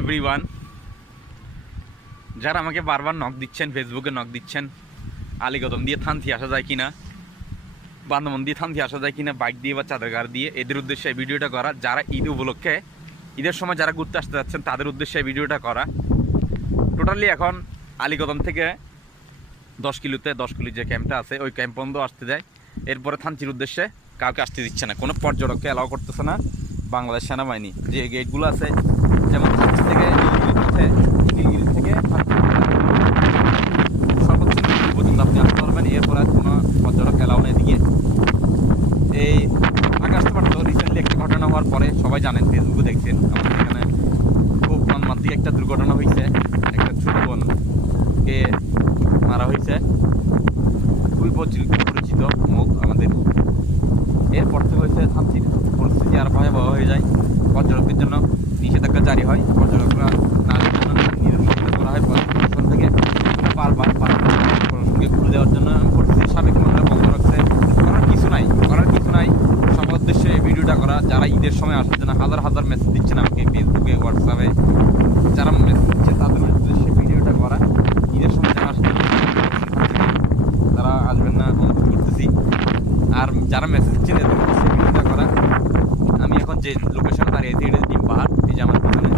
Everyone, যারা আমাকে বারবার নক দিচ্ছেন, ফেসবুকে নক দিচ্ছেন, আলীকদম দিয়ে থানচি আসা যায় কিনা, বান্দরবন দিয়ে থানচি আসা যায় কিনা, বাইক দিয়ে বা চাঁদের গাড়ি দিয়ে, এদের উদ্দেশ্যে এই ভিডিওটা করা। যারা ঈদ উপলক্ষে, ঈদের সময় যারা ঘুরতে আসতে যাচ্ছেন তাদের উদ্দেশ্যে এই ভিডিওটা করা। টোটালি এখন আলীকদম থেকে 10 কিলোতে 10 কিলো যে ক্যাম্পটা আছে ওই ক্যাম্প পর্যন্ত আসতে যায়। এরপরে থানচির উদ্দেশ্যে কাউকে আসতে দিচ্ছে না, কোনো পর্যটককে অ্যালাউ করতেছে না বাংলাদেশ সেনাবাহিনী। যে গেটগুলো আছে, যেমন থানচি থেকে নীলগিরি থেকে সর্বোচ্চ নীলগিরি পর্যন্ত আপনি আসতে পারবেন। এরপর আর কোনো পর্যটক অ্যালাউ নেই এদিকে। এই আগস্ট মাসে রিসেন্টলি একটা ঘটনা হওয়ার পরে সবাই জানেন, ফেসবুকে দেখছেন, আমাদের এখানে খুব মর্মান্তিক একটা দুর্ঘটনা হয়েছে। একটা ছোট বোনকে মারা হয়েছে, খুবই পরিচিত মুখ আমাদের। এরপর থেকে হয়েছে থানচির পরিস্থিতি আর ভয়াবহ হয়ে যায়। পর্যটকদের জন্য নিষেধাজ্ঞা জারি হয়, পর্যটকরা না আসার জন্য নিরুৎসাহিত করা হয় প্রশাসন থেকে। বারবার প্রশাসনকে খুলে দেওয়ার জন্য পরিস্থিতি সাবেক মন্ত্রী বন্ধ রাখছে। করার কিছু নাই। সবার উদ্দেশ্যে এই ভিডিওটা করা। যারা ঈদের সময় আসার জন্য হাজার হাজার মেসেজ দিচ্ছেন আমাকে ফেসবুকে, হোয়াটসঅ্যাপে, যারা মেসেজ দিচ্ছে তাদের উদ্দেশ্যে ভিডিওটা করা। ঈদের সময় যারা আসার জন্য তারা আসবেন না অনুরোধ করতেছি। আর যারা মেসেজ দিচ্ছেন এদের উদ্দেশ্যে ভিডিওটা করা। আমি এখন যে লোকেশনে দাঁড়িয়ে আছি, এটা ডিম পাহাড়। এই যে আমার পিছনে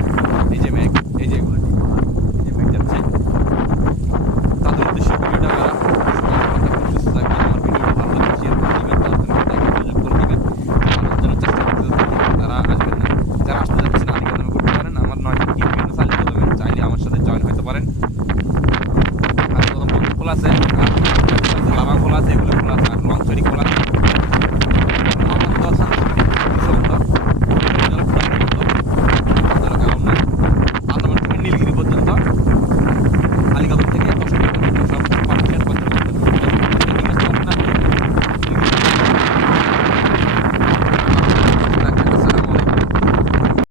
এই যে মেঘ, এই যে এগুলো ডিম পাহাড়, এই যে মেঘ যাচ্ছে। তাদের উদ্দেশ্যে ভিডিওটা করা। সুস্থ থাকবেন, আমার ভিডিওটা ভালো লাগলে শেয়ার করে দিবেন, তার জন্য সুযোগ করে দিবেন। আমার জন্য চেষ্টা করতে থাকি, তারা আসবেন না। যারা আসতে যাচ্ছেন আলীকদমে করতে পারেন, আমার 9 কিলোমিটার আলীকদমে চাইলে আমার সাথে জয়েন হতে পারেন। আলীকদম বন্ধ খোলা আছে।